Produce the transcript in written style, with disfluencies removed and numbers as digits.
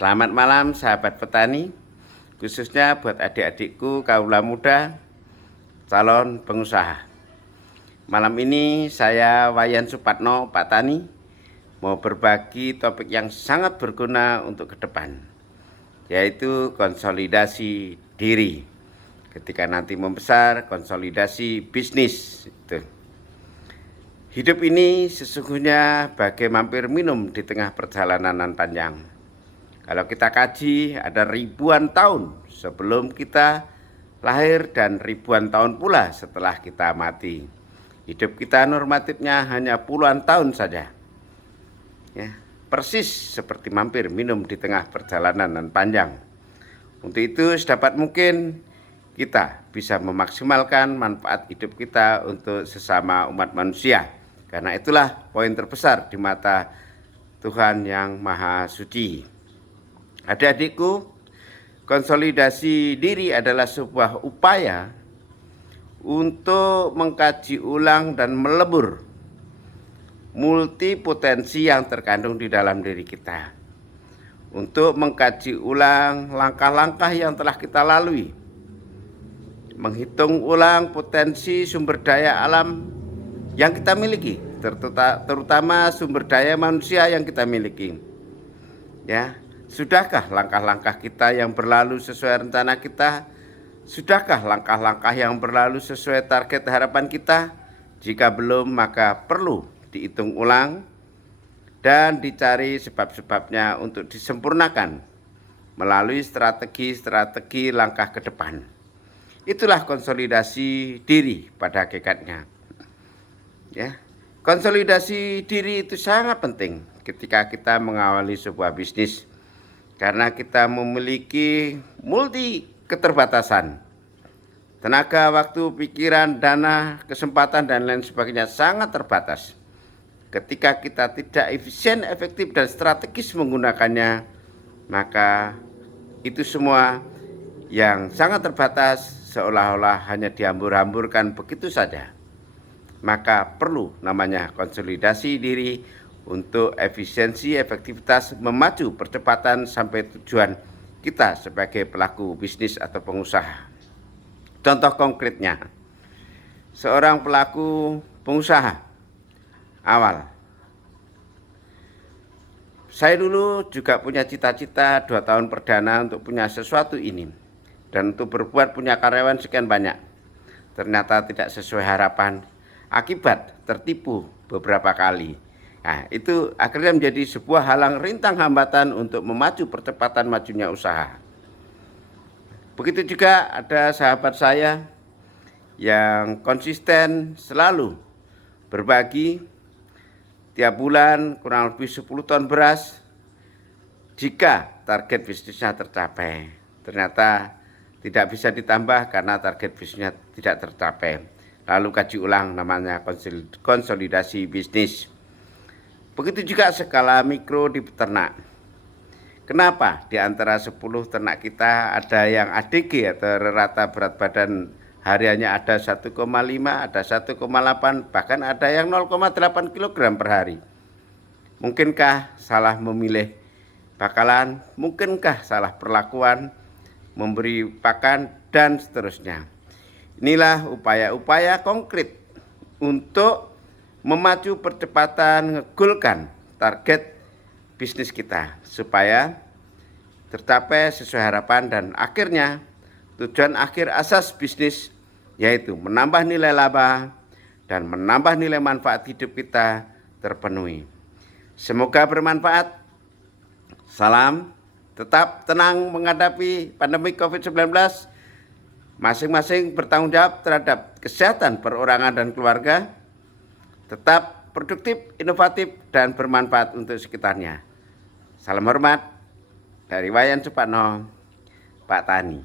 Selamat malam sahabat petani, khususnya buat adik-adikku kaula muda, calon pengusaha. Malam ini saya Wayan Supatno, Pak Tani, mau berbagi topik yang sangat berguna untuk ke depan, yaitu konsolidasi diri. Ketika nanti membesar, konsolidasi bisnis. Hidup ini sesungguhnya bagai mampir minum di tengah perjalanan panjang. Kalau kita kaji, ada ribuan tahun sebelum kita lahir dan ribuan tahun pula setelah kita mati. Hidup kita normatifnya hanya puluhan tahun saja. Ya, persis seperti mampir minum di tengah perjalanan yang panjang. Untuk itu sedapat mungkin kita bisa memaksimalkan manfaat hidup kita untuk sesama umat manusia. Karena itulah poin terbesar di mata Tuhan yang Maha Suci. Adik-adikku, konsolidasi diri adalah sebuah upaya untuk mengkaji ulang dan melebur multipotensi yang terkandung di dalam diri kita. Untuk mengkaji ulang langkah-langkah yang telah kita lalui. Menghitung ulang potensi sumber daya alam yang kita miliki, terutama sumber daya manusia yang kita miliki. Ya, sudahkah langkah-langkah kita yang berlalu sesuai rencana kita? Sudahkah langkah-langkah yang berlalu sesuai target harapan kita? Jika belum, maka perlu dihitung ulang dan dicari sebab-sebabnya untuk disempurnakan melalui strategi-strategi langkah ke depan. Itulah konsolidasi diri pada hakikatnya. Ya, konsolidasi diri itu sangat penting ketika kita mengawali sebuah bisnis. Karena kita memiliki multi keterbatasan. Tenaga, waktu, pikiran, dana, kesempatan, dan lain sebagainya sangat terbatas. Ketika kita tidak efisien, efektif, dan strategis menggunakannya, maka itu semua yang sangat terbatas seolah-olah hanya dihambur-hamburkan begitu saja. Maka perlu namanya konsolidasi diri untuk efisiensi, efektivitas, memacu percepatan sampai tujuan kita sebagai pelaku bisnis atau pengusaha. Contoh konkretnya, seorang pelaku pengusaha awal. Saya dulu juga punya cita-cita 2 tahun perdana untuk punya sesuatu ini. Dan untuk berbuat punya karyawan sekian banyak. Ternyata tidak sesuai harapan, akibat tertipu beberapa kali. Nah, itu akhirnya menjadi sebuah halang rintang hambatan untuk memacu percepatan majunya usaha. Begitu juga ada sahabat saya yang konsisten selalu berbagi tiap bulan kurang lebih 10 ton beras jika target bisnisnya tercapai. Ternyata tidak bisa ditambah karena target bisnisnya tidak tercapai. Lalu kaji ulang, namanya konsolidasi bisnis. Begitu juga skala mikro di peternak. Kenapa di antara 10 ternak kita ada yang ADG atau rata berat badan hariannya ada 1,5, ada 1,8, bahkan ada yang 0,8 kg per hari. Mungkinkah salah memilih bakalan, mungkinkah salah perlakuan, memberi pakan, dan seterusnya. Inilah upaya-upaya konkret untuk memacu percepatan, ngegolkan target bisnis kita supaya tercapai sesuai harapan dan akhirnya tujuan akhir asas bisnis yaitu menambah nilai laba dan menambah nilai manfaat hidup kita terpenuhi. Semoga bermanfaat. Salam, tetap tenang menghadapi pandemi COVID-19. Masing-masing bertanggung jawab terhadap kesehatan perorangan dan keluarga. Tetap produktif, inovatif, dan bermanfaat untuk sekitarnya. Salam hormat dari Wayan Supatno, Pak Tani.